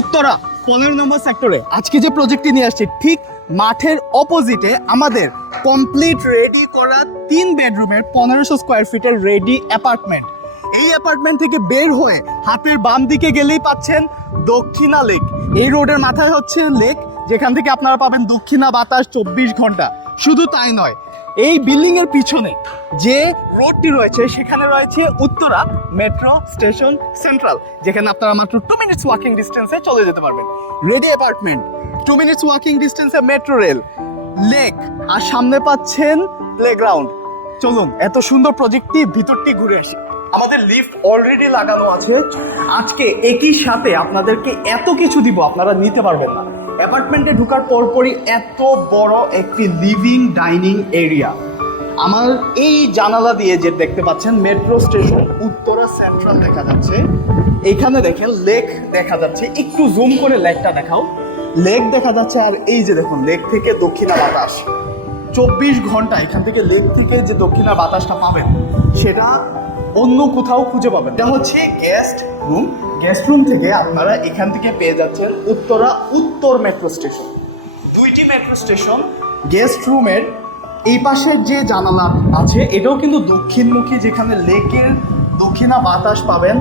উত্তরা 15 নম্বর সেক্টরে আজকে যে প্রজেক্টটি নিয়ে আসছি ঠিক মাঠের অপোজিটে আমাদের কমপ্লিট রেডি করা 3 বেডরুমের 1500 স্কোয়ার ফিটের রেডি অ্যাপার্টমেন্ট। এই অ্যাপার্টমেন্ট থেকে বের হয়ে হাতের বাম দিকে গেলেই পাচ্ছেন দক্ষিণা লেক। এই রোডের মাথায় হচ্ছে লেক, যেখান থেকে আপনারা পাবেন দক্ষিণা বাতাস 24 ঘন্টা। শুধু তাই নয়, এই বিল্ডিং এর পিছনে যে রোডটি রয়েছে সেখানে রয়েছে উত্তরা মেট্রো স্টেশন সেন্ট্রাল, যেখানে আপনারা মাত্র 2 মিনিটস ওয়াকিং ডিস্টেন্সে চলে যেতে পারবেন। রেডি অ্যাপার্টমেন্ট, 2 মিনিটস ওয়াকিং ডিস্টেন্সে মেট্রো রেল, লেক, আর সামনে পাচ্ছেন প্লেগ্রাউন্ড। চলুন এত সুন্দর প্রজেক্টটি ভিতরটি ঘুরে আসি। আমাদের লিফট অলরেডি লাগানো আছে। আজকে একই সাথে আপনাদেরকে এত কিছু দিব আপনারা নিতে পারবেন না। অ্যাপার্টমেন্টে ঢোকার পরপরই এত বড় একটি লিভিং ডাইনিং এরিয়া। আমার এই জানালা দিয়ে যে দেখতে পাচ্ছেন মেট্রো স্টেশন উত্তরা সেন্ট্রাল দেখা যাচ্ছে। এইখানে দেখেন লেক দেখা যাচ্ছে, একটু জুম করে লেকটা দেখাও। লেক দেখা যাচ্ছে, আর এই যে দেখুন লেক থেকে দক্ষিণা বাতাস 24 ঘন্টা। এখান থেকে লেক থেকে যে দক্ষিণা বাতাসটা পাবেন সেটা অন্য কোথাও খুঁজে পাবেন। এটা হচ্ছে গেস্ট রুম। গেস্ট রুম থেকে আপনারা এখান থেকে পেয়ে যাচ্ছেন উত্তরা উত্তর মেট্রো স্টেশন। 2টি মেট্রো স্টেশন। গেস্ট রুমের এই পাশের যে জানালা আছে এটাও কিন্তু দক্ষিণমুখী, যেখানে লেকের দক্ষিণা বাতাস পাবেন।